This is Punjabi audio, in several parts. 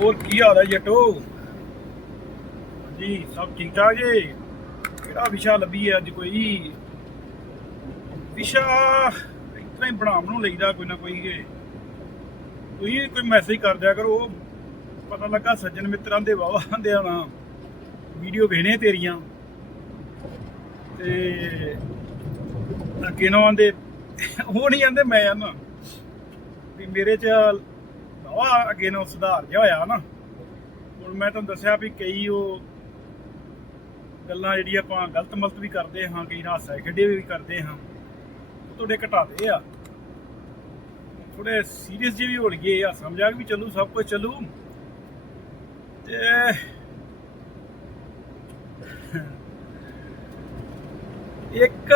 ਹੋਰ ਕੀ ਹਾਲ ਹੈ ਜੱਟੋ ਜੀ ਸਭ ਠੀਕ ਠਾਕ ਜੀ? ਕਿਹੜਾ ਵਿਸ਼ਾ ਲੱਭੀ ਹੈ ਅੱਜ ਕੋਈ? ਵਿਸ਼ਾ ਇਤਨਾ ਹੀ ਬਣਾਉਣ ਨੂੰ ਲਈਦਾ ਕੋਈ ਨਾ ਕੋਈ ਕਿ ਤੁਸੀਂ ਕੋਈ ਮੈਸੇਜ ਕਰ ਦਿਆ ਕਰੋ। ਪਤਾ ਲੱਗਾ ਸੱਜਣ ਮਿੱਤਰਾਂ ਦੇ ਵਾਵਾ ਹੁੰਦੇ ਨਾ ਵੀਡੀਓ ਵੇਣੇ ਤੇਰੀਆਂ। ਤੇ ਅੱਗੇ ਨਾ ਆਂਦੇ ਉਹ ਨਹੀਂ ਆਂਦੇ ਮੈਂ ਆਨਾ ਵੀ ਮੇਰੇ ਚ ਵਾਵਾ ਅੱਗੇ ਨੂੰ ਸੁਧਾਰ ਜਿਹਾ ਹੋਇਆ ਨਾ। ਹੁਣ ਮੈਂ ਤੁਹਾਨੂੰ ਦੱਸਿਆ ਵੀ ਕਈ ਉਹ ਗੱਲਾਂ ਜਿਹੜੀ ਆਪਾਂ ਗਲਤ ਮਲਤ ਵੀ ਕਰਦੇ ਹਾਂ, ਕਈ ਹਾਸਾ ਖੇਡੇ ਵੀ ਕਰਦੇ ਹਾਂ, ਉਹ ਤੁਹਾਡੇ ਘਟਾਦੇ ਆ। ਥੋੜੇ ਸੀਰੀਅਸ ਜਿਹੇ ਵੀ ਹੋ ਗਏ ਆ ਸਮਝਾ ਵੀ ਚੱਲੂ, ਸਭ ਕੁਝ ਚੱਲੂ। ਤੇ ਇੱਕ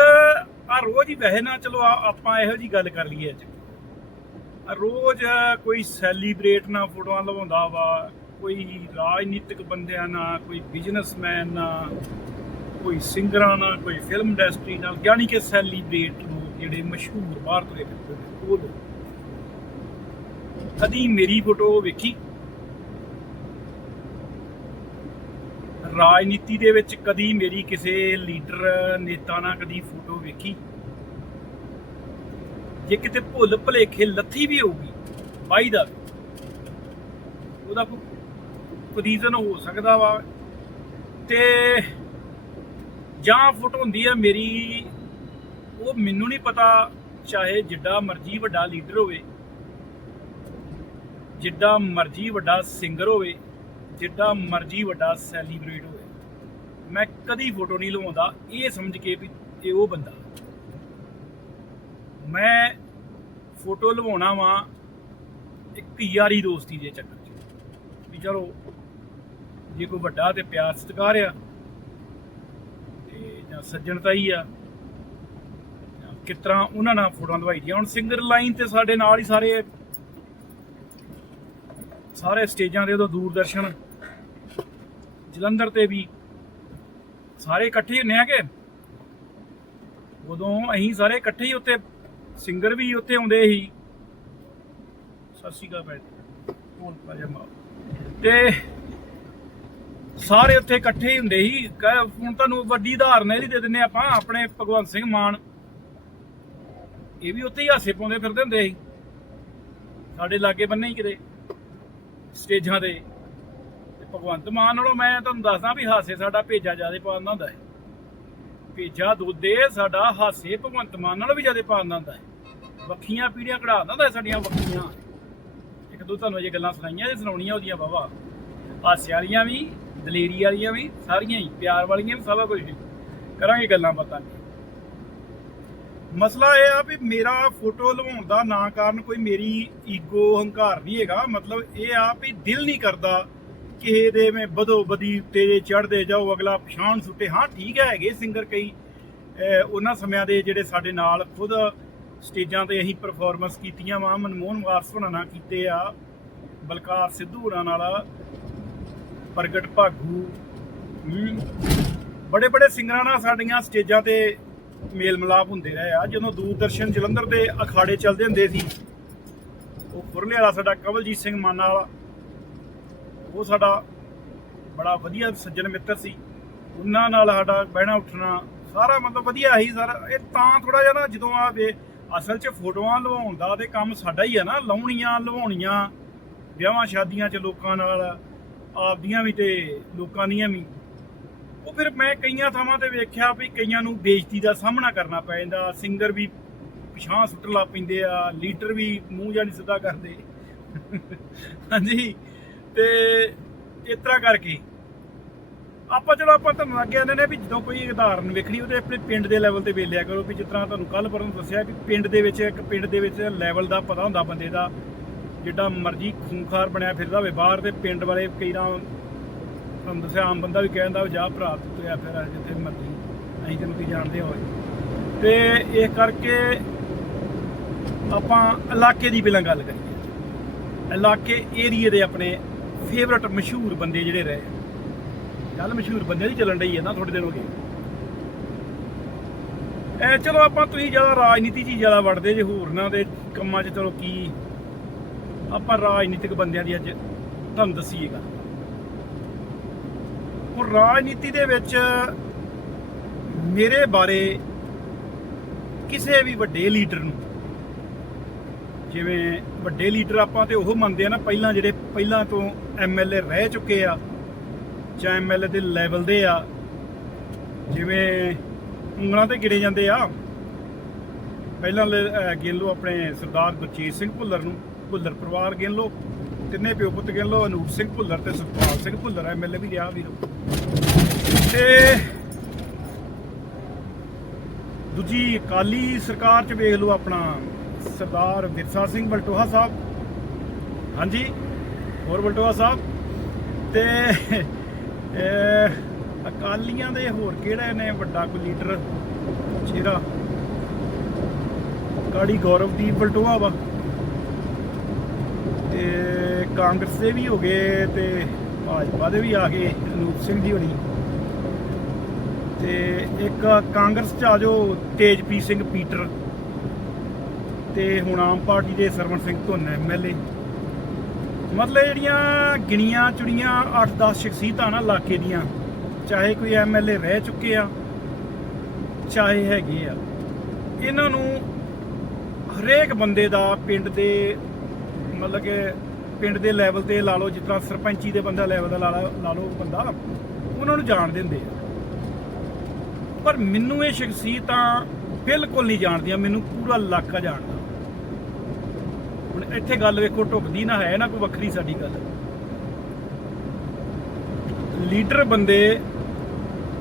ਆ ਰੋਜ਼ ਹੀ ਵੈਸੇ ਨਾ, ਚਲੋ ਆਪਾਂ ਇਹੋ ਜੀ ਗੱਲ ਕਰ ਲਈਏ ਅੱਜ। ਰੋਜ਼ ਕੋਈ ਸੈਲੀਬ੍ਰੇਟ ਨਾ ਫੋਟੋਆਂ ਲਵਾਉਂਦਾ ਵਾ, ਕੋਈ ਰਾਜਨੀਤਿਕ ਬੰਦਿਆਂ ਨਾਲ, ਕੋਈ ਬਿਜ਼ਨਸਮੈਨ ਨਾਲ, ਕੋਈ ਸਿੰਗਰਾਂ ਨਾਲ, ਕੋਈ ਫਿਲਮ ਇੰਡਸਟਰੀ ਨਾਲ, ਯਾਨੀ ਕਿ ਸੈਲੀਬ੍ਰੇਟ ਲੋਕ ਜਿਹੜੇ ਮਸ਼ਹੂਰ ਬਾਹਰ ਤੁਰੇ ਫਿਰਦੇ ਉਹ ਲੋਕ। ਕਦੀ ਮੇਰੀ ਫੋਟੋ ਵੇਖੀ? ਰਾਜਨੀਤੀ ਦੇ ਵਿੱਚ ਕਦੀ ਮੇਰੀ ਕਿਸੇ ਲੀਡਰ ਨੇਤਾ ਨਾਲ ਕਦੀ ਫੋਟੋ ਵੇਖੀ? ਜੇ ਕਿਤੇ ਭੁੱਲ ਭਲੇਖੇ ਲੱਥੀ ਵੀ ਹੋਊਗੀ, ਬਾਈ ਦਾ ਉਹਦਾ ਕੋਈ ਰੀਜ਼ਨ ਹੋ ਸਕਦਾ ਵਾ। ਤੇ ਜਾਂ ਫੋਟੋ ਹੁੰਦੀ ਆ ਮੇਰੀ, ਉਹ ਮੈਨੂੰ ਨਹੀਂ ਪਤਾ, ਚਾਹੇ ਜਿੱਡਾ ਮਰਜ਼ੀ ਵੱਡਾ ਲੀਡਰ ਹੋਵੇ, ਜਿੱਡਾ ਮਰਜ਼ੀ ਵੱਡਾ ਸਿੰਗਰ ਹੋਵੇ, ਜਿੱਡਾ ਮਰਜ਼ੀ ਵੱਡਾ ਸੈਲੀਬ੍ਰੇਟ ਹੋਵੇ। ਮੈਂ ਕਦੀ ਫੋਟੋ ਨਹੀਂ ਲਵਾਉਂਦਾ, ਇਹ ਸਮਝ ਕੇ ਵੀ ਇਹ ਉਹ ਬੰਦਾ। ਮੈਂ ਫੋਟੋ ਲਵਾਉਣਾ ਵਾਂ ਇੱਕ ਯਾਰੀ ਦੋਸਤੀ ਦੇ ਚੱਕਰ 'ਚ। ਵੀ ਚਲੋ, ਜੇ ਕੋਈ ਵੱਡਾ ਤੇ ਪਿਆਰ ਸਤਿਕਾਰ ਆ, ਤੇ ਜਾਂ ਸੱਜਣਤਾ ਹੀ ਆ, ਜਾਂ ਕਿਸ ਤਰ੍ਹਾਂ ਉਹਨਾਂ ਨਾਲ ਫੋਟੋਆਂ ਲਵਾਈ ਦੀਆਂ। ਹੁਣ ਸਿੰਗਰ ਲਾਈਨ ਤੇ ਸਾਡੇ ਨਾਲ ਹੀ ਸਾਰੇ ਸਾਰੇ ਸਟੇਜਾਂ ਦੇ ਉਦੋਂ ਦੂਰਦਰਸ਼ਨ, ਜਲੰਧਰ ਤੇ ਵੀ ਸਾਰੇ ਇਕੱਠੇ ਹੁੰਨੇ ਆ ਕਿ ਉਦੋਂ ਅਸੀਂ ਸਾਰੇ ਇਕੱਠੇ ਹੀ ਉੱਤੇ ਸਿੰਗਰ ਵੀ ਉੱਥੇ ਆਉਂਦੇ ਸੀ। ਸਤਿ ਸ਼੍ਰੀ ਅਕਾਲ ਭੈਣ ਹੋਰ ਪਾਜਾ ਮਾ ਤੇ ਸਾਰੇ ਉੱਥੇ ਇਕੱਠੇ ਹੀ ਹੁੰਦੇ ਸੀ। ਹੁਣ ਤੁਹਾਨੂੰ ਵੱਡੀ ਉਦਾਹਰਨ ਇਹਦੀ ਦੇ ਦਿੰਨੇ ਆਪਾਂ, ਆਪਣੇ ਭਗਵੰਤ ਸਿੰਘ ਮਾਨ। ਇਹ ਵੀ ਉੱਥੇ ਹੀ ਹਾਸੇ ਪਾਉਂਦੇ ਫਿਰਦੇ ਹੁੰਦੇ ਸੀ। ਸਾਡੇ ਲਾਗੇ ਬੰਨੇ ਹੀ ਕਿਤੇ, ਸਟੇਜਾਂ ਤੇ। ਤੇ ਭਗਵੰਤ ਮਾਨ ਨਾਲੋਂ ਮੈਂ ਤੁਹਾਨੂੰ ਦੱਸਦਾ ਵੀ ਹਾਸੇ ਸਾਡਾ ਭੇਜਾ ਜ਼ਿਆਦਾ ਪਾਉਂਦਾ ਹੁੰਦਾ ਹੈ ਭੇਜਾ ਦੋਦੇ ਸਾਡਾ ਹਾਸੇ ਭਗਵੰਤ ਮਾਨ ਨਾਲ ਵੀ ਜ਼ਿਆਦਾ ਪਾਉਂਦਾ ਦਿੰਦਾ ਹੈ। ਵੱਖੀਆਂ ਪੀੜੀਆਂ ਕਢਾ ਦਿੰਦਾ ਸਾਡੀਆਂ ਵੱਖੀਆਂ। ਇੱਕ ਦੋ ਤੁਹਾਨੂੰ ਅਜੇ ਗੱਲਾਂ ਸੁਣਾਈਆਂ ਤੇ ਸੁਣਾਉਣੀਆਂ ਉਹਦੀਆਂ ਵਾਵਾ ਹਾਸੇ ਵਾਲੀਆਂ ਵੀ, ਦਲੇਰੀ ਵਾਲੀਆਂ ਵੀ, ਸਾਰੀਆਂ ਹੀ, ਪਿਆਰ ਵਾਲੀਆਂ ਵੀ ਸਭ ਕੁਝ ਕਰਾਂਗੇ ਗੱਲਾਂ ਬਾਤਾਂ। ਮਸਲਾ ਇਹ ਆ ਵੀ ਮੇਰਾ ਫੋਟੋ ਲਵਾਉਣ ਦਾ ਨਾ ਕਾਰਨ ਕੋਈ ਮੇਰੀ ਈਗੋ ਹੰਕਾਰ ਨਹੀਂ ਹੈਗਾ। ਮਤਲਬ ਇਹ ਆ ਵੀ ਦਿਲ ਨਹੀਂ ਕਰਦਾ ਕਿਸੇ ਦੇ ਮੈਂ ਬਦੋ ਬਦੀ ਉੱਤੇ ਚੜਦੇ ਜਾਓ, ਅਗਲਾ ਪਛਾਣ ਸੁੱਟੇ। ਹਾਂ, ਠੀਕ ਹੈ, ਹੈਗੇ ਸਿੰਗਰ ਕਈ। ਉਹਨਾਂ ਸਮਿਆਂ ਦੇ ਜਿਹੜੇ ਸਾਡੇ ਨਾਲ ਖੁਦ ਸਟੇਜਾਂ ਤੇ ਅਸੀਂ ਪਰਫਾਰਮੈਂਸ ਕੀਤੀਆਂ ਵਾ, ਮਨਮੋਹਨ ਵਾਰਸ ਹੋਣਾ ਨਾਲ ਕੀਤੇ ਆ, ਬਲਕਾਰ ਸਿੱਧੂ ਹੋਰਾਂ ਨਾਲ, ਪ੍ਰਗਟ ਭਾਗੂ ਬੜੇ ਬੜੇ ਸਿੰਗਰਾਂ ਨਾਲ ਸਾਡੀਆਂ ਸਟੇਜਾਂ ਤੇ ਮੇਲ ਮਿਲਾਪ ਹੁੰਦੇ ਰਹੇ ਆ। ਜਦੋਂ ਦੂਰਦਰਸ਼ਨ ਜਲੰਧਰ ਦੇ ਅਖਾੜੇ ਚੱਲਦੇ ਹੁੰਦੇ ਸੀ, ਉਹ ਫੁਰਲੇ ਵਾਲਾ ਸਾਡਾ ਕਵਲਜੀਤ ਸਿੰਘ ਮਾਨਾ ਵਾਲਾ ਉਹ ਸਾਡਾ ਬੜਾ ਵਧੀਆ ਸੱਜਣ ਮਿੱਤਰ ਸੀ। ਉਹਨਾਂ ਨਾਲ ਸਾਡਾ ਬਹਿਣਾ ਉੱਠਣਾ ਸਾਰਾ ਮਤਲਬ ਵਧੀਆ ਹੀ ਸਾਰਾ। ਇਹ ਤਾਂ ਥੋੜਾ ਜਿਹਾ ਨਾ ਜਦੋਂ ਆ ਵੇ ਅਸਲ 'ਚ ਫੋਟੋਆਂ ਲਵਾਉਣ ਦਾ ਤੇ ਕੰਮ ਸਾਡਾ ਹੀ ਆ ਨਾ, ਲਾਉਣੀਆਂ, ਲਵਾਉਣੀਆਂ, ਵਿਆਹਾਂ, ਸ਼ਾਦੀਆਂ 'ਚ ਲੋਕਾਂ ਨਾਲ, ਆਪਦੀਆਂ ਵੀ ਤੇ ਲੋਕਾਂ ਦੀਆਂ ਵੀ। ਉਹ ਫਿਰ ਮੈਂ ਕਈਆਂ ਥਾਵਾਂ ਤੇ ਵੇਖਿਆ ਵੀ ਕਈਆਂ ਨੂੰ ਬੇਇੱਜ਼ਤੀ ਦਾ ਸਾਹਮਣਾ ਕਰਨਾ ਪੈ ਜਾਂਦਾ। ਸਿੰਗਰ ਵੀ ਪਿਛਾਂ ਸੁੱਟ ਲਾ ਪੈਂਦੇ ਆ, ਲੀਡਰ ਵੀ ਮੂੰਹ ਜਾਨੀ ਸਿੱਧਾ ਕਰਦੇ। ਹਾਂਜੀ। ਤੇ ਇਸ ਤਰ੍ਹਾਂ ਕਰਕੇ ਆਪਾਂ ਚਲੋ ਆਪਾਂ ਤੁਹਾਨੂੰ ਅੱਗੇ ਆਉਂਦੇ ਨੇ ਵੀ ਜਦੋਂ ਕੋਈ ਉਦਾਹਰਨ ਵੇਖਣੀ ਉਹਦੇ ਆਪਣੇ ਪਿੰਡ ਦੇ ਲੈਵਲ ਤੇ ਵੇਲਿਆ ਕਰੋ ਵੀ ਜਿਸ ਤਰ੍ਹਾਂ ਤੁਹਾਨੂੰ ਕੱਲ ਪਰੋਂ ਦੱਸਿਆ ਵੀ ਪਿੰਡ ਦੇ ਵਿੱਚ, ਇੱਕ ਪਿੰਡ ਦੇ ਵਿੱਚ ਲੈਵਲ ਦਾ ਪਤਾ ਹੁੰਦਾ ਬੰਦੇ ਦਾ ਜਿੱਡਾ ਮਰਜ਼ੀ ਖੂੰਖਾਰ ਬਣਿਆ ਫਿਰਦਾ ਹੋਵੇ, ਬਾਹਰ ਦੇ ਪਿੰਡ ਵਾਲੇ ਕਈ ਨਾ ਤੁਹਾਨੂੰ ਦੱਸਿਆ, ਆਮ ਬੰਦਾ ਵੀ ਕਹਿੰਦਾ ਵੀ ਜਾ ਭਰਾ ਤੂੰ ਤੁਰਿਆ ਫਿਰ ਜਿੱਥੇ ਮਰਜ਼ੀ, ਅਸੀਂ ਤੈਨੂੰ ਕੀ ਜਾਣਦੇ ਹੋਏ ਤੇ ਇਹ ਕਰਕੇ ਆਪਾਂ ਇਲਾਕੇ ਦੀ ਪਹਿਲਾਂ ਗੱਲ ਕਰੀਏ। ਇਲਾਕੇ ਏਰੀਏ ਦੇ ਆਪਣੇ ਫੇਵਰਟ ਮਸ਼ਹੂਰ ਬੰਦੇ ਜਿਹੜੇ ਰਹੇ। ਗੱਲ ਮਸ਼ਹੂਰ ਬੰਦੇ ਦੀ ਚੱਲਣ ਰਹੀ ਹੈ ਨਾ ਥੋੜੇ ਦਿਨ ਹੋ ਗਏ ਐ ਚਲੋ ਆਪਾਂ ਤੁਸੀਂ ਜ਼ਿਆਦਾ ਰਾਜਨੀਤੀ 'ਚ ਹੀ ਜ਼ਿਆਦਾ ਵੜਦੇ ਜੇ ਹੋਰਨਾਂ ਦੇ ਕੰਮਾਂ 'ਚ, ਚਲੋ ਕੀ। ਆਪਾਂ ਰਾਜਨੀਤਿਕ ਬੰਦਿਆਂ ਦੀ ਅੱਜ ਤੁਹਾਨੂੰ ਦੱਸੀਏਗਾ ਉਹ ਰਾਜਨੀਤੀ ਦੇ ਵਿੱਚ ਮੇਰੇ ਬਾਰੇ ਕਿਸੇ ਵੀ ਵੱਡੇ ਲੀਡਰ ਨੂੰ ਜਿਵੇਂ ਵੱਡੇ ਲੀਡਰ ਆਪਾਂ ਤੇ ਉਹ ਮੰਨਦੇ ਆ ਨਾ, ਪਹਿਲਾਂ ਜਿਹੜੇ, ਪਹਿਲਾਂ ਤੋਂ ਐਮਐਲਏ ਰਹਿ ਚੁੱਕੇ ਆ, ਜਾਂ ਐਮਐਲਏ ਦੇ ਲੈਵਲ ਦੇ ਆ, ਜਿਵੇਂ ਉਂਗਲਾਂ ਤੇ ਗਿਰੇ ਜਾਂਦੇ ਆ। ਪਹਿਲਾਂ ਗਿਣ ਲਓ ਆਪਣੇ ਸਰਦਾਰ ਗੁਰਜੀਤ ਸਿੰਘ ਭੁੱਲਰ ਨੂੰ, ਭੁੱਲਰ ਪਰਿਵਾਰ ਗਿਣ ਲਓ, ਤਿੰਨੇ ਪਿਓ ਪੁੱਤ ਗਿਣ ਲਓ, ਅਨੂਪ ਸਿੰਘ ਭੁੱਲਰ ਤੇ ਸੁਖਪਾਲ ਸਿੰਘ ਭੁੱਲਰ ਐਮਐਲਏ ਵੀ ਰਿਹਾ ਵੀਰੋ। ਤੇ ਦੂਜੀ ਅਕਾਲੀ ਸਰਕਾਰ ਚ ਵੇਖ ਲਓ ਆਪਣਾ ਸਰਦਾਰ ਵਿਰਸਾ ਸਿੰਘ ਬਲਟੋਹਾ ਸਾਹਿਬ। ਹਾਂਜੀ, ਹੋਰ ਬਲਟੋਹਾ ਸਾਹਿਬ? ਤੇ ਅਕਾਲੀਆਂ ਦੇ ਹੋਰ ਕਿਹੜੇ ਨੇ ਵੱਡਾ ਕੋਈ ਲੀਡਰ? ਚਿਹਰਾ ਕਾੜੀ ਗੌਰਵਦੀਪ ਬਲਟੋਹਾ ਵਾ। ਤੇ ਕਾਂਗਰਸ ਦੇ ਵੀ ਹੋ ਗਏ ਤੇ ਭਾਜਪਾ ਦੇ ਵੀ ਆ ਗਏ ਅਨੂਪ ਸਿੰਘ ਜੀ ਹੋਣੀ। ਤੇ ਇੱਕ ਕਾਂਗਰਸ ਚ ਆ ਜੋ ਤੇਜਪ੍ਰੀਤ ਸਿੰਘ ਪੀਟਰ। ਤੇ ਹੁਣ ਆਮ ਪਾਰਟੀ ਦੇ ਸਰਵਣ ਸਿੰਘ ਧੁੰਨ ਐਮਐਲਏ ਮਤਲਬ ਜਿਹੜੀਆਂ ਗਿਣੀਆਂ ਚੁੜੀਆਂ 8-10 ਸ਼ਖਸੀਅਤਾਂ ਨਾ ਇਲਾਕੇ ਦੀਆਂ, ਚਾਹੇ ਕੋਈ ਐਮਐਲਏ ਰਹਿ ਚੁੱਕੇ ਆ, ਚਾਹੇ ਹੈਗੇ ਆ, ਇਹਨਾਂ ਨੂੰ ਹਰੇਕ ਬੰਦੇ ਦਾ ਪਿੰਡ ਦੇ, ਮਤਲਬ ਕਿ ਪਿੰਡ ਦੇ ਲੈਵਲ ਤੇ ਲਾ ਲਓ, ਜਿਸ ਤਰ੍ਹਾਂ ਸਰਪੰਚੀ ਦੇ ਬੰਦਾ ਲੈਵਲ ਦਾ ਲਾ ਲਾ- ਲਾ ਲਓ ਬੰਦਾ, ਉਹਨਾਂ ਨੂੰ ਜਾਣ ਦਿੰਦੇ ਆ। ਪਰ ਮੈਨੂੰ ਇਹ ਸ਼ਖਸੀਅਤਾਂ ਬਿਲਕੁਲ ਨਹੀਂ ਜਾਣਦੀਆਂ, ਮੈਨੂੰ ਪੂਰਾ ਇਲਾਕਾ ਜਾਣਦਾ। ਹੁਣ ਇੱਥੇ ਗੱਲ ਵੇਖੋ, ਢੁਕਦੀ ਨਾ ਹੈ ਨਾ ਕੋਈ ਵੱਖਰੀ ਸਾਡੀ ਗੱਲ। ਲੀਡਰ ਬੰਦੇ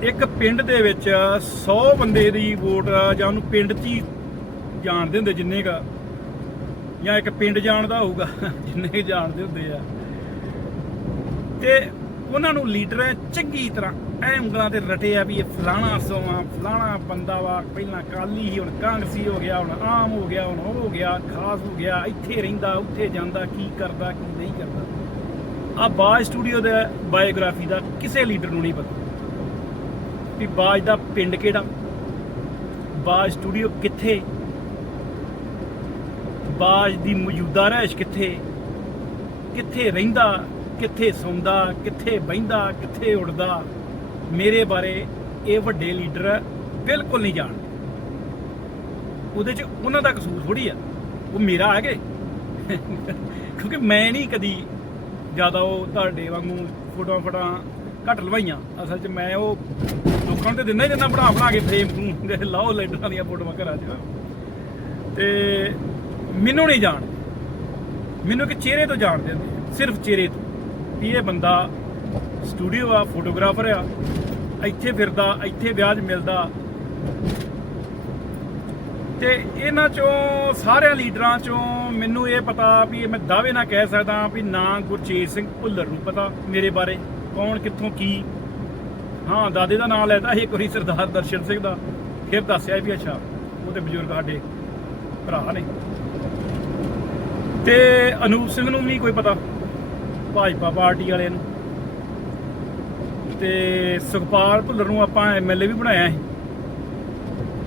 ਇੱਕ ਪਿੰਡ ਦੇ ਵਿੱਚ 100 ਬੰਦੇ ਦੀ ਵੋਟ ਜਾਂ ਉਹਨੂੰ ਪਿੰਡ 'ਚ ਹੀ ਜਾਣਦੇ ਹੁੰਦੇ ਜਿੰਨੇ ਕਾ, ਜਾਂ ਇੱਕ ਪਿੰਡ ਜਾਣਦਾ ਹੋਊਗਾ, ਜਿੰਨੇ ਜਾਣਦੇ ਹੁੰਦੇ ਆ। ਤੇ ਉਹਨਾਂ ਨੂੰ ਲੀਡਰ ਚੰਗੀ ਤਰ੍ਹਾਂ ਐ ਉਂਗਲਾਂ ਤੇ ਰਟੇ ਆ ਵੀ ਇਹ ਫਲਾਣਾ ਸੋਆ ਫਲਾਣਾ ਬੰਦਾ ਵਾ, ਪਹਿਲਾਂ ਕਾਲੀ ਹੀ ਹੁਣ ਕਾਂਗਰਸੀ ਹੋ ਗਿਆ, ਹੁਣ ਆਮ ਹੋ ਗਿਆ, ਹੁਣ ਉਹ ਹੋ ਗਿਆ, ਖਾਸ ਹੋ ਗਿਆ, ਇੱਥੇ ਰਹਿੰਦਾ, ਉੱਥੇ ਜਾਂਦਾ, ਕੀ ਕਰਦਾ, ਕੀ ਨਹੀਂ ਕਰਦਾ। ਆ ਬਾਜ ਸਟੂਡੀਓ ਦੇ ਬਾਇਓਗ੍ਰਾਫੀ ਦਾ ਕਿਸੇ ਲੀਡਰ ਨੂੰ ਨਹੀਂ ਪਤਾ। ਵੀ ਬਾਜ ਦਾ ਪਿੰਡ ਕਿਹੜਾ? ਬਾਜ ਸਟੂਡੀਓ ਕਿੱਥੇ? ਬਾਜ ਦੀ ਮੌਜੂਦਾ ਰਹਿਸ਼ ਕਿੱਥੇ? ਕਿੱਥੇ ਰਹਿੰਦਾ, ਕਿੱਥੇ ਸੌਂਦਾ, ਕਿੱਥੇ ਬਹਿੰਦਾ, ਕਿੱਥੇ ਉੱਡਦਾ ਮੇਰੇ ਬਾਰੇ ਇਹ ਵੱਡੇ ਲੀਡਰ ਬਿਲਕੁਲ ਨਹੀਂ ਜਾਣਦੇ। ਉਹਦੇ 'ਚ ਉਹਨਾਂ ਦਾ ਕਸੂਰ ਥੋੜੀ ਆ। ਉਹ ਮੇਰਾ ਹੈਗੇ। ਕਿਉਂਕਿ ਮੈਂ ਨਹੀਂ ਕਦੀ ਜ਼ਿਆਦਾ ਉਹ ਤੁਹਾਡੇ ਵਾਂਗੂ ਫੋਟੋਆਂ ਫਟਾਂ ਘੱਟ ਲਵਾਈਆਂ। ਅਸਲ 'ਚ ਮੈਂ ਉਹ ਲੋਕਾਂ ਨੂੰ ਤੇ ਦਿੰਦਾ ਹੀ ਦਿੰਦਾ, ਬਣਾ ਬਣਾ ਕੇ ਫਰੇਮ ਨੂੰ। ਲਾਓ ਲੈਟਰਾਂ ਦੀਆਂ ਫੋਟੋਆਂ ਘਰਾਂ 'ਚ। ਤੇ ਮੈਨੂੰ ਨਹੀਂ ਜਾਣ ਮੈਨੂੰ ਕਿ ਚਿਹਰੇ ਤੋਂ ਜਾਣਦੇ ਹੁੰਦੇ ਸਿਰਫ ਚਿਹਰੇ ਤੋਂ। ਵੀ ਇਹ ਬੰਦਾ ਸਟੂਡੀਓ ਆ ਫੋਟੋਗ੍ਰਾਫਰ ਆ, ਇੱਥੇ ਫਿਰਦਾ, ਇੱਥੇ ਵਿਆਹ ਮਿਲਦਾ। ਤੇ ਇਹਨਾਂ ਚੋਂ, ਸਾਰਿਆਂ ਲੀਡਰਾਂ ਚੋਂ ਮੈਨੂੰ ਇਹ ਪਤਾ ਵੀ ਮੈਂ ਦਾਅਵੇ ਨਾਲ ਕਹਿ ਸਕਦਾ ਵੀ ਨਾ ਗੁਰਚੇਤ ਸਿੰਘ ਭੁੱਲਰ ਨੂੰ ਪਤਾ ਮੇਰੇ ਬਾਰੇ, ਕੌਣ ਕਿੱਥੋਂ ਕੀ। ਹਾਂ, ਦਾਦੇ ਦਾ ਨਾਮ ਲੈਦਾ ਇੱਕ ਵਾਰੀ ਸਰਦਾਰ ਦਰਸ਼ਨ ਸਿੰਘ ਦਾ, ਫਿਰ ਦੱਸਿਆ ਵੀ ਅੱਛਾ, ਉਹ ਤੇ ਬਜ਼ੁਰਗ ਸਾਡੇ ਭਰਾ ਨੇ। ਤੇ ਅਨੂਪ ਸਿੰਘ ਨੂੰ ਵੀ ਕੋਈ ਪਤਾ, ਭਾਜਪਾ ਪਾਰਟੀ ਵਾਲਿਆਂ ਨੂੰ। ਤੇ ਸੁਖਪਾਲ ਭੁੱਲਰ ਨੂੰ ਆਪਾਂ ਐਮਐਲਏ ਵੀ ਬਣਾਇਆ ਸੀ।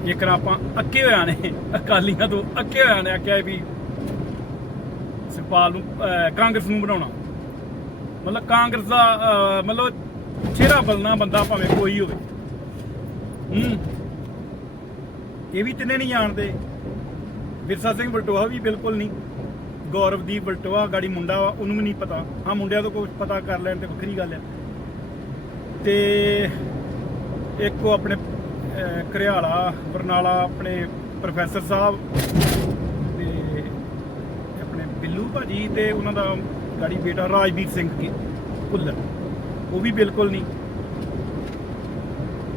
ਜੇਕਰ ਆਪਾਂ ਅੱਕੇ ਹੋਇਆ ਨੇ, ਅਕਾਲੀਆਂ ਤੋਂ ਅੱਕੇ ਹੋਇਆ ਨੇ ਆਖਿਆ ਵੀ ਸੁਖਪਾਲ ਨੂੰ ਕਾਂਗਰਸ ਨੂੰ ਬਣਾਉਣਾ। ਮਤਲਬ ਕਾਂਗਰਸ ਦਾ ਮਤਲਬ ਚਿਹਰਾ ਬਲਣਾ ਬੰਦਾ ਭਾਵੇਂ ਕੋਈ ਹੋਵੇ। ਹੂੰ। ਇਹ ਵੀ ਤਿੰਨੇ ਨਹੀਂ ਜਾਣਦੇ। ਵਿਰਸਾ ਸਿੰਘ ਬਲਟੋਹਾ ਵੀ ਬਿਲਕੁਲ ਨਹੀਂ। ਗੌਰਵਦੀਪ ਬਲਟੋਹਾ ਗਾੜੀ ਮੁੰਡਾ ਵਾ, ਉਹਨੂੰ ਵੀ ਨਹੀਂ ਪਤਾ। ਹਾਂ, ਮੁੰਡਿਆਂ ਤੋਂ ਕੁਝ ਪਤਾ ਕਰ ਲੈਣ ਤੇ ਵੱਖਰੀ ਗੱਲ ਹੈ ਤੇ ਇੱਕ ਉਹ ਆਪਣੇ ਅਹ, ਘਰਿਆਲਾ ਬਰਨਾਲਾ ਆਪਣੇ ਪ੍ਰੋਫੈਸਰ ਸਾਹਿਬ ਤੇ ਆਪਣੇ ਬਿੱਲੂ ਭਾਜੀ ਤੇ ਉਹਨਾਂ ਦਾ ਗਾੜੀ ਬੇਟਾ ਰਾਜਵੀਰ ਸਿੰਘ ਭੁੱਲਰ। ਉਹ ਵੀ ਬਿਲਕੁਲ ਨਹੀਂ।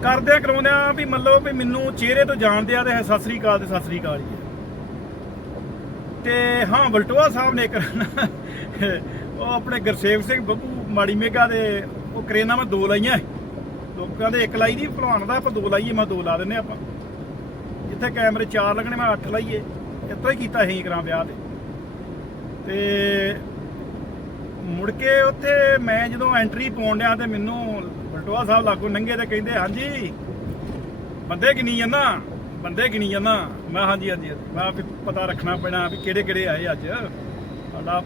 ਕਰਦਿਆਂ ਕਰਾਉਂਦਿਆਂ ਵੀ ਮਤਲਬ ਵੀ ਮੈਨੂੰ ਚਿਹਰੇ ਤੋਂ ਜਾਣਦੇ ਆ ਤੇ ਸਤਿ ਸ੍ਰੀ ਅਕਾਲ ਤੇ ਸਤਿ ਸ੍ਰੀ ਅਕਾਲ ਜੀ ਆ। ਤੇ ਹਾਂ ਬਲਟੋਆ ਸਾਹਿਬ ਨੇ ਕਰਨਾ ਉਹ ਆਪਣੇ ਗੁਰਸੇਵ ਸਿੰਘ ਬੱਬੂ ਮਾੜੀ ਮੇਗਾ ਦੇ ਉਹ ਕਰੇਨਾ ਮੈਂ ਦੋ ਲਾਈਆਂ ਲੋਕਾਂ ਦੇ ਇੱਕ ਲਾਈ ਦੀ ਭਲਵਾਨ ਦਾ ਆਪਾਂ ਦੋ ਲਾਈਏ, ਮੈਂ ਦੋ ਲਾ ਦਿੰਨੇ ਆਪਾਂ। ਜਿੱਥੇ ਕੈਮਰੇ ਚਾਰ ਲੱਗਣੇ, ਮੈਂ ਅੱਠ ਲਾਈਏ। ਇਸ ਹੀ ਕੀਤਾ ਅਸੀਂ ਕਰਾਂ ਵਿਆਹ ਤੇ। ਤੇ ਮੁੜ ਕੇ ਉੱਥੇ ਮੈਂ ਜਦੋਂ ਐਂਟਰੀ ਪਾਉਣ ਡਿਆ ਤੇ ਮੈਨੂੰ ਬਲਟੋਆ ਸਾਹਿਬ ਲਾਗੂ ਨੰਗੇ ਤੇ ਕਹਿੰਦੇ, ਹਾਂਜੀ, ਬੰਦੇ ਗਿਣੀ ਜਾਂਦਾ, ਬੰਦੇ ਗਿਣੀ ਜਾਂਦਾ। ਮੈਂ ਹਾਂਜੀ ਹਾਂਜੀ ਹਾਂਜੀ। ਮੈਂ ਵੀ ਪਤਾ ਰੱਖਣਾ ਪੈਣਾ ਵੀ ਕਿਹੜੇ ਕਿਹੜੇ ਆਏ ਅੱਜ। ਸਾਡਾ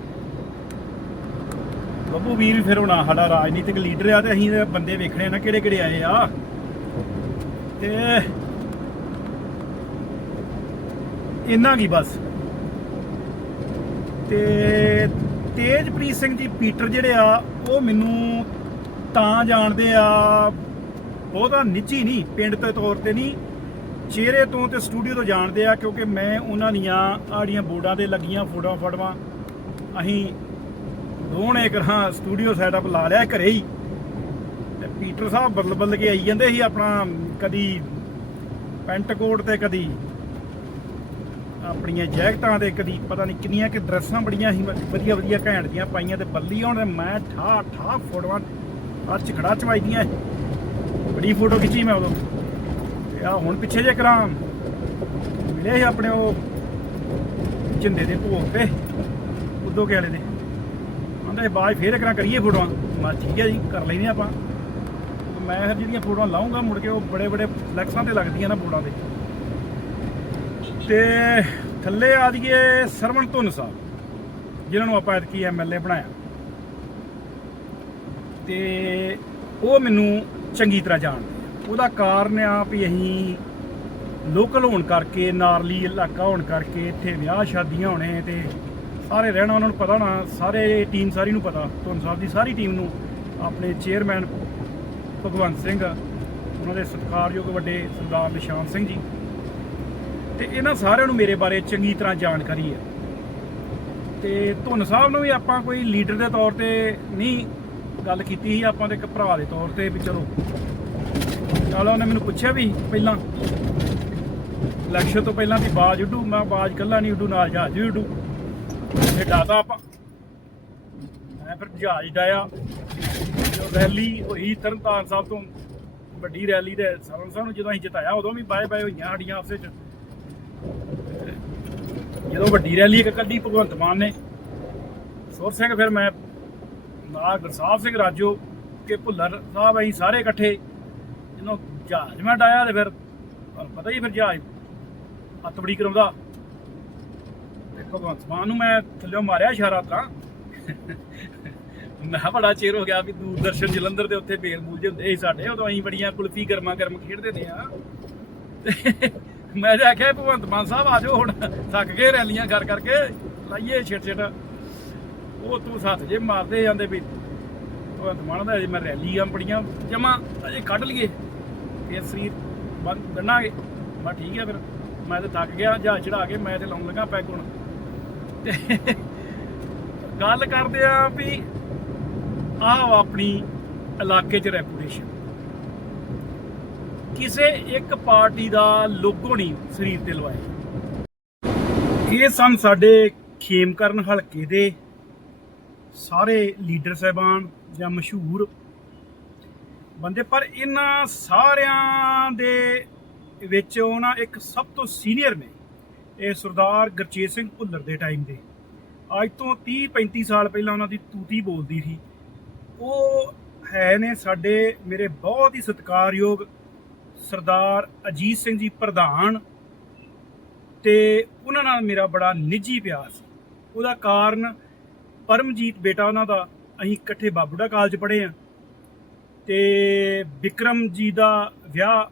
ਬੱਬੂ ਵੀਰ ਵੀ ਫਿਰ ਹੁਣ ਸਾਡਾ ਰਾਜਨੀਤਿਕ ਲੀਡਰ ਆ ਤੇ ਅਸੀਂ ਬੰਦੇ ਵੇਖਣੇ ਨਾ ਕਿਹੜੇ ਕਿਹੜੇ ਆਏ ਆ। ਤੇ ਇੰਨਾ ਕੀ ਬਸ। ਤੇ ਤੇਜਪ੍ਰੀਤ ਸਿੰਘ ਜੀ ਪੀਟਰ ਜਿਹੜੇ ਆ, ਉਹ ਮੈਨੂੰ ਤਾਂ ਜਾਣਦੇ ਆ, ਬਹੁਤਾ ਨਿੱਚੀ ਨਹੀਂ, ਪਿੰਡ ਦੇ ਤੌਰ ਤੇ ਨਹੀਂ, ਚਿਹਰੇ ਤੋਂ ਤੇ ਸਟੂਡੀਓ ਤੋਂ ਜਾਣਦੇ ਆ ਕਿਉਂਕਿ ਮੈਂ ਉਹਨਾਂ ਦੀਆਂ ਆੜੀਆਂ ਬੋਰਡਾਂ ਤੇ ਲੱਗੀਆਂ ਫੋਟੋਆਂ ਫੜਵਾ, ਅਸੀਂ ਦੋਨੇ ਕਰਾਂ ਸਟੂਡੀਓ ਸੈਟਅਪ ਲਾ ਲਿਆ ਘਰੇ ਹੀ। ਤੇ ਪੀਟਰ ਸਾਹਿਬ ਬਦਲ ਬਦਲ ਕੇ ਆਈ ਜਾਂਦੇ ਸੀ ਆਪਣਾ ਕਦੀ ਪੈਂਟ ਕੋਟ ਤੇ ਕਦੀ ਆਪਣੀਆਂ ਜੈਕਟਾਂ ਤੇ, ਕਦੀ ਪਤਾ ਨਹੀਂ ਕਿੰਨੀਆਂ ਕਿ ਡਰੈਸਾਂ ਬੜੀਆਂ ਸੀ ਵਧੀਆ ਵਧੀਆ ਘੈਂਟ ਦੀਆਂ ਪਾਈਆਂ ਤੇ ਬੱਲੀ ਹੁਣ ਮੈਂ ਠਾ ਠਾ ਫੋਟੋਆਂ ਆ ਝਗੜਾ ਚਵਾਈਦੀਆਂ ਬੜੀ ਫੋਟੋ ਖਿੱਚੀ ਮੈਂ ਉਦੋਂ। ਤੇ ਆ ਹੁਣ ਪਿੱਛੇ ਜੇ ਕਰਾਂ, ਮਿਲੇ ਸੀ ਆਪਣੇ ਉਹ ਜਿੰਦੇ ਦੇ ਭੋਗ ਤੇ, ਉਦੋਂ ਕੇ ਵਾਲੇ ਦੇ। ਆਂਦਾ ਬਾਅਦ ਫੇਰ ਕਰਾਂ ਕਰੀਏ ਫੋਟੋਆਂ। ਮੈਂ ਠੀਕ ਹੈ ਜੀ, ਕਰ ਲੈਨੇ ਆਪਾਂ। ਮੈਂ ਫਿਰ ਜਿਹੜੀਆਂ ਫੋਟੋਆਂ ਲਾਉਂਗਾ ਮੁੜ ਕੇ ਉਹ ਬੜੇ ਬੜੇ ਫਲੈਕਸਾਂ ਤੇ ਲੱਗਦੀਆਂ ਨਾ ਬੋਰਡਾਂ ਤੇ। ਤੇ ਥੱਲੇ ਆ ਜੀਏ ਸਰਵਣ ਧੁੰਨ ਸਾਹਿਬ, ਜਿਨ੍ਹਾਂ ਨੂੰ ਆਪਾਂ ਐਤਕੀ ਐਮਐਲਏ ਬਣਾਇਆ। ਤੇ ਉਹ ਮੈਨੂੰ ਚੰਗੀ ਤਰ੍ਹਾਂ ਜਾਣਦੇ ਉਹਦਾ ਕਾਰਨ ਆ ਵੀ ਅਸੀਂ ਲੋਕਲ ਹੋਣ ਕਰਕੇ, ਨਾਰਲੀ ਇਲਾਕਾ ਹੋਣ ਕਰਕੇ, ਇੱਥੇ ਵਿਆਹ ਸ਼ਾਦੀਆਂ ਹੋਣੇ ਤੇ ਸਾਰੇ ਰਹਿਣਾ ਉਹਨਾਂ ਨੂੰ ਪਤਾ ਹੋਣਾ, ਸਾਰੇ ਟੀਮ ਸਾਰੀ ਨੂੰ ਪਤਾ, ਧੁੰਨ ਸਾਹਿਬ ਦੀ ਸਾਰੀ ਟੀਮ ਨੂੰ, ਆਪਣੇ ਚੇਅਰਮੈਨ ਭਗਵੰਤ ਸਿੰਘ, ਉਹਨਾਂ ਦੇ ਸਤਿਕਾਰਯੋਗ ਵੱਡੇ ਸਰਦਾਰ ਨਿਸ਼ਾਨ ਸਿੰਘ ਜੀ। ਤੇ ਇਹਨਾਂ ਸਾਰਿਆਂ ਨੂੰ ਮੇਰੇ ਬਾਰੇ ਚੰਗੀ ਤਰ੍ਹਾਂ ਜਾਣਕਾਰੀ ਹੈ। ਤੇ ਧੁੰਨ ਸਾਹਿਬ ਨੂੰ ਵੀ ਆਪਾਂ ਕੋਈ ਲੀਡਰ ਦੇ ਤੌਰ ਤੇ ਨਹੀਂ ਗੱਲ ਕੀਤੀ ਸੀ, ਆਪਾਂ ਦੇ ਇੱਕ ਭਰਾ ਦੇ ਤੌਰ ਤੇ ਵੀ ਚਲੋ। ਨਾਲ ਉਹਨੇ ਮੈਨੂੰ ਪੁੱਛਿਆ ਵੀ ਪਹਿਲਾਂ ਇਲੈਕਸ਼ਨ ਤੋਂ ਪਹਿਲਾਂ ਵੀ ਬਾਜ ਉੱਡੂ, ਮੈਂ ਬਾਜ ਕੱਲਾ ਨਹੀਂ ਉੱਡੂ, ਨਾਲ ਜਹਾਜ਼ ਵੀ ਉੱਡੂ। ਇਹ ਡਾਤਾ ਆਪਾਂ। ਮੈਂ ਫਿਰ ਜਹਾਜ਼ ਡਾਇਆ ਜੋ ਰੈਲੀ ਹੋਈ ਤਰਨਤਾਰਨ ਸਾਹਿਬ ਤੋਂ, ਵੱਡੀ ਰੈਲੀ ਦੇ ਸਰਵਨ ਸਾਹਿਬ ਨੂੰ ਜਦੋਂ ਅਸੀਂ ਜਿਤਾਇਆ, ਉਦੋਂ ਵੀ ਬਾਏ ਬਾਏ ਹੋਈਆਂ ਸਾਡੀਆਂ ਆਪਸੇ ਚ ਜਦੋਂ ਵੱਡੀ ਰੈਲੀ ਇੱਕ ਕੱਢੀ ਭਗਵੰਤ ਮਾਨ ਨੇ, ਸੁਰ ਸਿੰਘ ਫਿਰ ਮੈਂ, ਨਾਲ ਗੁਰਸਾਹਿਬ ਸਿੰਘ ਰਾਜੋ ਕੇ ਭੁੱਲਰ ਸਾਹਿਬ ਅਸੀਂ ਸਾਰੇ ਇਕੱਠੇ, ਜਦੋਂ ਜਹਾਜ਼ ਮੈਂ ਡਾਇਆ ਤੇ ਫਿਰ ਪਤਾ ਹੀ ਫਿਰ ਜਹਾਜ਼ ਹੱਥ ਕਰਾਉਂਦਾ। ਤੇ ਭਗਵੰਤ ਮਾਨ ਨੂੰ ਮੈਂ ਥੱਲੇ ਮਾਰਿਆ ਇਸ਼ਾਰਾ ਤਾਂ। ਮੈਂ ਕਿਹਾ ਬੜਾ ਚਿਰ ਹੋ ਗਿਆ ਵੀ ਦੂਰਦਰਸ਼ਨ ਜਲੰਧਰ ਦੇ ਉੱਤੇ ਬੇਲ ਮੂਲ ਹੁੰਦੇ ਸੀ ਸਾਡੇ, ਉਦੋਂ ਅਸੀਂ ਬੜੀਆਂ ਕੁਲਫੀ ਗਰਮਾ ਗਰਮ ਖੇਡਦੇ ਨੇ ਆ ਮੈਂ ਤਾਂ ਆਖਿਆ ਭਗਵੰਤ ਮਾਨ ਸਾਹਿਬ ਆ ਜਾਓ ਹੁਣ, ਥੱਕ ਗਏ ਰੈਲੀਆਂ ਕਰ ਕਰਕੇ ਲਾਈਏ ਛਿਟ ਛਿਟ। ਉਹ ਤੂੰ ਸੱਤ ਜੇ ਮਾਰਦੇ ਜਾਂਦੇ ਵੀ ਭਗਵੰਤ ਮਾਨ ਦਾ ਅਜੇ ਮੈਂ ਰੈਲੀਆਂ ਬੜੀਆਂ ਜਮਾ ਅਜੇ ਕੱਢ ਲਈਏ, ਫਿਰ ਸਰੀਰ ਬੰਦ ਗੰਨਾਂਗੇ ਮੈਂ ਠੀਕ ਹੈ ਫਿਰ, ਮੈਂ ਤਾਂ ਥੱਕ ਗਿਆ, ਜਹਾਜ਼ ਚੜਾ ਕੇ ਮੈਂ ਤੇ ਲਾਉਣ ਲੱਗਾ ਪੈਗ ਹੁਣ। ਗੱਲ ਕਰਦੇ ਆ ਵੀ ਆਹ ਆਪਣੀ ਇਲਾਕੇ 'ਚ ਰੈਪੂਟੇਸ਼ਨ ਕਿਸੇ ਇੱਕ ਪਾਰਟੀ ਦਾ ਲੋਗੋ ਨਹੀਂ ਸਰੀਰ ਤੇ ਲਵਾਇਆ। ਇਹ ਸਨ ਸਾਡੇ ਖੇਮਕਰਨ ਹਲਕੇ ਦੇ ਸਾਰੇ ਲੀਡਰ ਸਹਿਬਾਨ ਜਾਂ ਮਸ਼ਹੂਰ ਬੰਦੇ, ਪਰ ਇਹਨਾਂ ਸਾਰਿਆਂ ਦੇ ਵਿੱਚ ਉਹਨਾਂ ਇੱਕ ਸਭ ਤੋਂ ਸੀਨੀਅਰ ਨੇ। ਇਹ ਸਰਦਾਰ ਗੁਰਚੇਤ ਸਿੰਘ ਭੁੱਲਰ ਦੇ ਟਾਈਮ ਦੇ। ਅੱਜ ਤੋਂ 30 35 ਸਾਲ ਪਹਿਲਾਂ ਉਹਨਾਂ ਦੀ ਤੂਤੀ ਬੋਲਦੀ ਸੀ। ਉਹ ਹੈ ਨੇ ਸਾਡੇ ਮੇਰੇ ਬਹੁਤ ਹੀ ਸਤਿਕਾਰਯੋਗ ਸਰਦਾਰ ਅਜੀਤ ਸਿੰਘ ਜੀ ਪ੍ਰਧਾਨ ਤੇ ਉਹਨਾਂ ਨਾਲ ਮੇਰਾ ਬੜਾ ਨਿੱਜੀ ਪਿਆਰ ਸੀ। ਉਹਦਾ ਕਾਰਨ ਪਰਮਜੀਤ ਬੇਟਾ ਉਹਨਾਂ ਦਾ, ਅਸੀਂ ਇਕੱਠੇ ਬਾਬੂੜਾ ਕਾਲਜ ਪੜ੍ਹੇ ਆ ਤੇ ਵਿਕਰਮ ਜੀ ਦਾ ਵਿਆਹ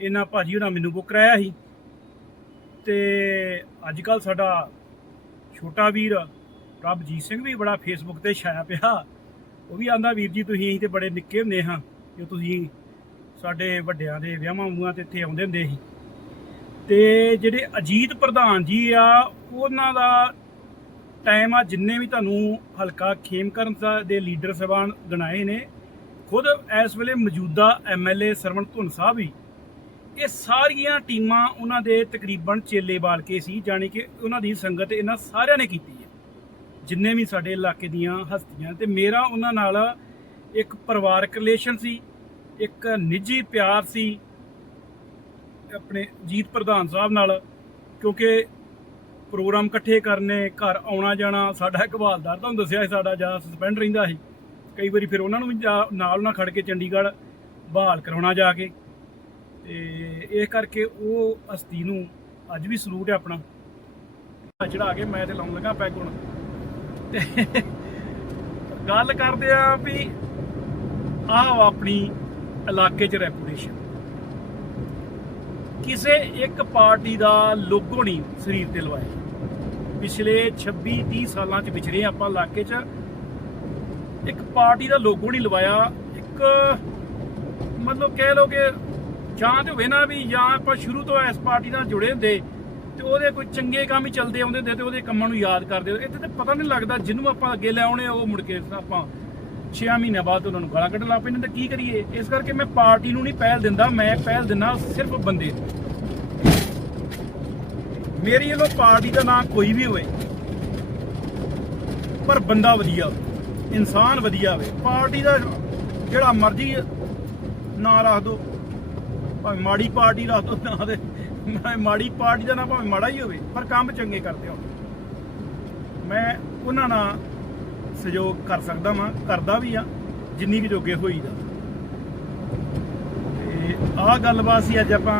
ਇਹਨਾਂ ਭਾਜੀ ਉਹਨਾਂ ਮੈਨੂੰ ਬੁੱਕ ਕਰਾਇਆ ਸੀ। ਤੇ ਅੱਜ ਕੱਲ ਸਾਡਾ ਛੋਟਾ ਵੀਰ ਪ੍ਰਭਜੀਤ ਸਿੰਘ ਵੀ ਬੜਾ ਫੇਸਬੁੱਕ ਤੇ ਛਾਇਆ ਪਿਆ। ਉਹ ਵੀ ਆਂਦਾ, ਵੀਰ ਜੀ, ਤੁਸੀਂ ਤੇ ਬੜੇ ਨਿੱਕੇ ਹੁੰਦੇ ਹਾਂ। ਜੋ ਤੁਸੀਂ ਸਾਡੇ ਵੱਡਿਆਂ ਦੇ ਵਿਆਹਾਂ ਮੂਆਂ ਤੇ ਇੱਥੇ ਆਉਂਦੇ ਹੁੰਦੇ ਸੀ। ਤੇ ਜਿਹੜੇ ਅਜੀਤ ਪ੍ਰਧਾਨ ਜੀ ਆ, ਉਹਨਾਂ ਦਾ ਟਾਈਮ ਆ ਜਿੰਨੇ ਵੀ ਤੁਹਾਨੂੰ ਹਲਕਾ ਖੇਮਕਰਨ ਸਾਹਿਬ ਦੇ ਲੀਡਰ ਸਹਿਬਾਨ ਗਣਾਏ ਨੇ, ਖੁਦ ਇਸ ਵੇਲੇ ਮੌਜੂਦਾ ਐਮਐਲਏ ਸਰਵਣ ਧੁੰਨ ਸਾਹਿਬ ਵੀ ਇਹ ਸਾਰੀਆਂ ਟੀਮਾਂ ਉਹਨਾਂ ਦੇ ਤਕਰੀਬਨ ਚੇਲੇ ਬਾਲ ਕੇ ਸੀ, ਜਾਣੀ ਕਿ ਉਹਨਾਂ ਦੀ ਸੰਗਤ ਇਹਨਾਂ ਸਾਰਿਆਂ ਨੇ ਕੀਤੀ ਹੈ। ਜਿੰਨੇ ਵੀ ਸਾਡੇ ਇਲਾਕੇ ਦੀਆਂ ਹਸਤੀਆਂ ਤੇ ਮੇਰਾ ਉਹਨਾਂ ਨਾਲ ਇੱਕ ਪਰਿਵਾਰਕ ਰਿਲੇਸ਼ਨ ਸੀ, ਇੱਕ ਨਿੱਜੀ ਪਿਆਰ ਸੀ, ਆਪਣੇ ਜੀਤ ਪ੍ਰਧਾਨ ਸਾਹਿਬ ਨਾਲ, ਕਿਉਂਕਿ ਪ੍ਰੋਗਰਾਮ ਇਕੱਠੇ ਕਰਨੇ, ਘਰ ਆਉਣਾ ਜਾਣਾ, ਸਾਡਾ ਇੱਕ ਹਵਾਲਦਾਰ ਤੁਹਾਨੂੰ ਦੱਸਿਆ ਸੀ, ਸਾਡਾ ਜ਼ਿਆਦਾ ਸਸਪੈਂਡ ਰਹਿੰਦਾ ਸੀ। ਕਈ ਵਾਰੀ ਫਿਰ ਉਹਨਾਂ ਨੂੰ ਵੀ ਜਾ- ਨਾਲ ਨਾ ਖੜ ਕੇ ਚੰਡੀਗੜ੍ਹ ਬਹਾਲ ਕਰਾਉਣਾ ਜਾ ਕੇ। ਤੇ ਇਹ ਕਰਕੇ ਉਹ ਹਸਤੀ ਨੂੰ ਅੱਜ ਵੀ ਸਲੂਟ ਹੈ ਆਪਣਾ। ਚੜਾ ਕੇ ਮੈਂ ਤੇ ਲਾਉਣ ਲੱਗਾ ਪੈਗ ਹੁਣ। ਤੇ ਗੱਲ ਕਰਦੇ ਆ ਵੀ ਆਹ ਆਪਣੀ ਇਲਾਕੇ 'ਚ ਰੈਪੂਟੇਸ਼ਨ ਕਿਸੇ ਇੱਕ ਪਾਰਟੀ ਦਾ ਲੋਗੋ ਨਹੀਂ ਸਰੀਰ ਤੇ ਲਵਾਇਆ। ਪਿਛਲੇ 26 30 ਸਾਲਾਂ 'ਚ ਵਿਚਰੇ ਆਪਾਂ ਇਲਾਕੇ 'ਚ। ਇੱਕ ਪਾਰਟੀ ਦਾ ਲੋਗੋ ਨਹੀਂ ਲਵਾਇਆ। ਇੱਕ ਮਤਲਬ ਕਹਿ ਲਓ ਕਿ ਜਾਂ ਤੇ ਹੋਵੇ ਨਾ ਵੀ ਜਾਂ ਆਪਾਂ ਸ਼ੁਰੂ ਤੋਂ ਇਸ ਪਾਰਟੀ ਨਾਲ ਜੁੜੇ ਹੁੰਦੇ ਤੇ ਉਹਦੇ ਕੋਈ ਚੰਗੇ ਕੰਮ ਹੀ ਚੱਲਦੇ ਆਉਂਦੇ ਹੁੰਦੇ ਤੇ ਉਹਦੇ ਕੰਮਾਂ ਨੂੰ ਯਾਦ ਕਰਦੇ ਇੱਥੇ ਤੇ ਪਤਾ ਨਹੀਂ ਲੱਗਦਾ ਜਿਹਨੂੰ ਆਪਾਂ ਅੱਗੇ ਲੈ ਆਉਣੇ ਉਹ ਮੁੜ ਕੇ ਆਪਾਂ 6 ਮਹੀਨਿਆਂ ਬਾਅਦ ਉਹਨਾਂ ਨੂੰ ਗਾਲਾਂ ਕੱਢਣ ਲੱਗ ਪੈਂਦੇ ਤਾਂ ਕੀ ਕਰੀਏ? ਇਸ ਕਰਕੇ ਮੈਂ ਪਾਰਟੀ ਨੂੰ ਨਹੀਂ ਪਹਿਲ ਦਿੰਦਾ, ਮੈਂ ਪਹਿਲ ਦਿੰਦਾ ਸਿਰਫ ਬੰਦੇ ਨੂੰ। ਮੇਰੀ ਵੱਲੋਂ ਪਾਰਟੀ ਦਾ ਨਾਮ ਕੋਈ ਵੀ ਹੋਵੇ, ਪਰ ਬੰਦਾ ਵਧੀਆ ਇਨਸਾਨ ਵਧੀਆ ਹੋਵੇ। ਪਾਰਟੀ ਦਾ ਜਿਹੜਾ ਮਰਜ਼ੀ ਨਾਂ ਰੱਖ ਦੋ ਭਾਵੇਂ ਮਾੜੀ ਪਾਰਟੀ ਦਾ ਦੋ ਨਾਂ ਦੇ ਮਾੜੀ ਪਾਰਟੀ ਦਾ ਨਾ ਭਾਵੇਂ ਮਾੜਾ ਹੀ ਹੋਵੇ, ਪਰ ਕੰਮ ਚੰਗੇ ਕਰਦੇ ਹੋ ਮੈਂ ਉਹਨਾਂ ਨਾਲ ਸਹਿਯੋਗ ਕਰ ਸਕਦਾ ਵਾਂ, ਕਰਦਾ ਵੀ ਆ, ਜਿੰਨੀ ਕਿ ਜੋਗੇ ਹੋਈਦਾ। ਤੇ ਆਹ ਗੱਲਬਾਤ ਸੀ ਅੱਜ ਆਪਾਂ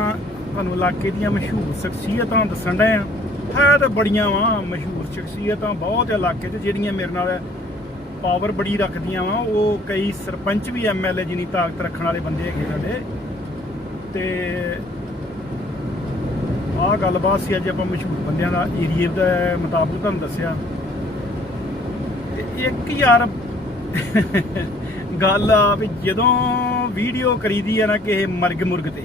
ਤੁਹਾਨੂੰ ਇਲਾਕੇ ਦੀਆਂ ਮਸ਼ਹੂਰ ਸ਼ਖਸੀਅਤਾਂ ਦੱਸਣ ਡਏ ਆ। ਹੈ ਤਾਂ ਬੜੀਆਂ ਵਾ, ਮਸ਼ਹੂਰ ਸ਼ਖਸੀਅਤਾਂ ਬਹੁਤ ਇਲਾਕੇ 'ਚ, ਜਿਹੜੀਆਂ ਮੇਰੇ ਨਾਲ ਪਾਵਰ ਬੜੀ ਰੱਖਦੀਆਂ ਵਾ। ਉਹ ਕਈ ਸਰਪੰਚ ਵੀ ਐਮਐਲਏ ਜਿੰਨੀ ਤਾਕਤ ਰੱਖਣ ਵਾਲੇ ਬੰਦੇ ਹੈਗੇ ਸਾਡੇ। ਤੇ ਆਹ ਗੱਲਬਾਤ ਸੀ ਅੱਜ ਆਪਾਂ ਮਸ਼ਹੂਰ ਬੰਦਿਆਂ ਦਾ, ਏਰੀਏ ਦਾ ਮੁਤਾਬਕ ਤੁਹਾਨੂੰ ਦੱਸਿਆ। ਤੇ ਇੱਕ ਯਾਰ ਗੱਲ ਆ ਵੀ ਜਦੋਂ ਵੀਡੀਓ ਕਰੀਦੀ ਆ ਨਾ ਕਿਸੇ ਮਰਗ ਮੁਰਗ ਤੇ,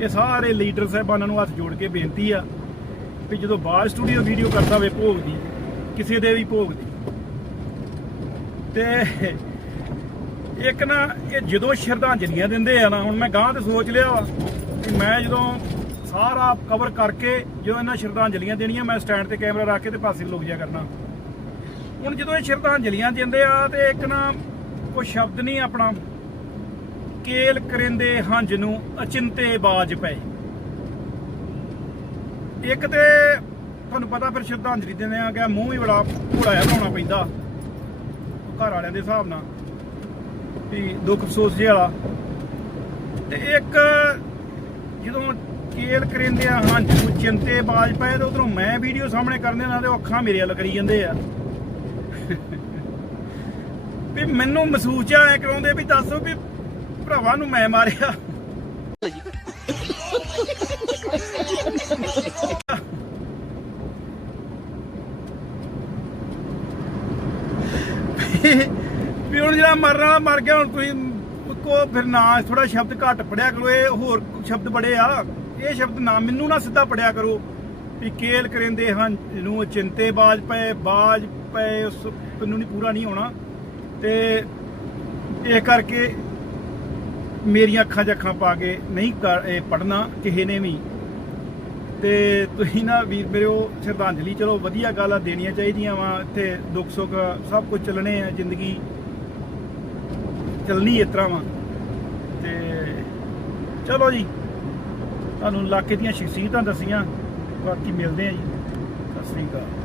ਇਹ ਸਾਰੇ ਲੀਡਰ ਸਾਹਿਬਾਨਾਂ ਨੂੰ ਹੱਥ ਜੋੜ ਕੇ ਬੇਨਤੀ ਆ ਵੀ ਜਦੋਂ ਬਾਹਰ ਸਟੂਡੀਓ ਵੀਡੀਓ ਕਰਦਾ ਹੋਵੇ ਭੋਗ ਦੀ ਕਿਸੇ ਦੇ ਵੀ ਭੋਗ ਦੀ ਤੇ ਇੱਕ ਨਾ, ਇਹ ਜਦੋਂ ਸ਼ਰਧਾਂਜਲੀਆਂ ਦਿੰਦੇ ਆ ਨਾ, ਹੁਣ ਮੈਂ ਗਾਂ ਤੇ ਸੋਚ ਲਿਆ ਵਾ ਕਿ ਮੈਂ ਜਦੋਂ ਸਾਰਾ ਕਵਰ ਕਰਕੇ ਜਦੋਂ ਇਹਨਾਂ ਸ਼ਰਧਾਂਜਲੀਆਂ ਦੇਣੀਆਂ, ਮੈਂ ਸਟੈਂਡ ਤੇ ਕੈਮਰਾ ਰੱਖ ਕੇ ਤੇ ਪਾਸੇ ਲੁਕ ਜਾ ਕਰਨਾ। ਹੁਣ ਜਦੋਂ ਇਹ ਸ਼ਰਧਾਂਜਲੀਆਂ ਦਿੰਦੇ ਆ ਤੇ ਇੱਕ ਨਾ ਕੋਈ ਸ਼ਬਦ ਨਹੀਂ ਆਪਣਾ, ਕੇਲ ਕਰਿੰਦੇ ਹੰਝ ਨੂੰ ਅਚਿੰਤੇ ਬਾਜ ਪਏ। ਇੱਕ ਤੇ ਤੁਹਾਨੂੰ ਪਤਾ ਫਿਰ ਸ਼ਰਧਾਂਜਲੀ ਦਿੰਦੇ ਆ ਕਿ ਮੂੰਹ ਵੀ ਬੜਾ ਭੂੜਾ ਜਿਹਾ ਬਣਾਉਣਾ ਪੈਂਦਾ ਘਰ ਵਾਲਿਆਂ ਦੇ ਹਿਸਾਬ ਨਾਲ। ਵੀ ਦੁੱਖ ਅਫਸੋਸ ਜਿਹਾ ਵਾਲਾ। ਤੇ ਇੱਕ ਜਦੋਂ ਕੇਲ ਕਰਿੰਦੇ ਆ, ਹੰਝ ਚਿੰਤੇ ਬਾਜ ਪਏ ਤੇ ਉਧਰੋਂ ਮੈਂ ਵੀਡੀਓ ਸਾਹਮਣੇ ਕਰਦੇ ਨਾਲ ਤੇ ਅੱਖਾਂ ਮੇਰੇ ਵੱਲ ਕਰੀ ਜਾਂਦੇ ਆ। ਵੀ ਮੈਨੂੰ ਮਹਿਸੂਸ ਜਿਹਾ ਐ ਕਰਾਉਂਦੇ ਵੀ ਦੱਸੋ ਵੀ ਭਰਾਵਾ ਨੂੰ ਮੈਂ ਮਾਰਿਆ ਵੀ ਹੁਣ ਜਿਹੜਾ ਮਰਨ ਵਾਲਾ ਮਰ ਗਿਆ, ਹੁਣ ਤੁਸੀਂ ਕੋ ਫਿਰ ਨਾ ਥੋੜਾ ਸ਼ਬਦ ਘੱਟ ਪੜਿਆ ਕਰੋ, ਇਹ ਹੋਰ ਸ਼ਬਦ ਬੜੇ ਆ। ਇਹ ਸ਼ਬਦ ਨਾ, ਮੈਨੂੰ ਨਾ ਸਿੱਧਾ ਪੜਿਆ ਕਰੋ। ਵੀ ਕੇਲ ਕਰਿੰਦੇ ਹਨ ਨੂੰ ਚਿੰਤੇ ਬਾਜ ਪਏ ਬਾਜ ਪਏ, ਉਸ ਮੈਨੂੰ ਨਹੀਂ ਪੂਰਾ ਨਹੀਂ ਹੋਣਾ। ਤੇ ਇਹ ਕਰਕੇ ਮੇਰੀਆਂ ਅੱਖਾਂ 'ਚ ਅੱਖਾਂ ਪਾ ਕੇ ਨਹੀਂ ਕਰ- ਪੜਨਾ ਕਿਸੇ ਨੇ ਵੀ। ਤੇ ਤੁਸੀਂ ਨਾ ਵੀਰ ਮੇਰੇ ਸ਼ਰਧਾਂਜਲੀ, ਚਲੋ ਵਧੀਆ ਗੱਲ ਆ ਦੇਣੀਆਂ ਚਾਹੀਦੀਆਂ ਵਾ, ਇੱਥੇ ਦੁੱਖ ਸੁੱਖ ਸਭ ਕੁਝ ਚੱਲਣੇ ਆ ਜ਼ਿੰਦਗੀ। ਚੱਲਣੀ ਇਸ ਤਰ੍ਹਾਂ ਵਾ। ਤੇ ਚਲੋ ਜੀ, ਤੁਹਾਨੂੰ ਇਲਾਕੇ ਦੀਆਂ ਸ਼ਖਸੀਅਤਾਂ ਦੱਸੀਆਂ, ਬਾਕੀ ਮਿਲਦੇ ਆ ਜੀ। ਸਤਿ ਸ੍ਰੀ ਅਕਾਲ।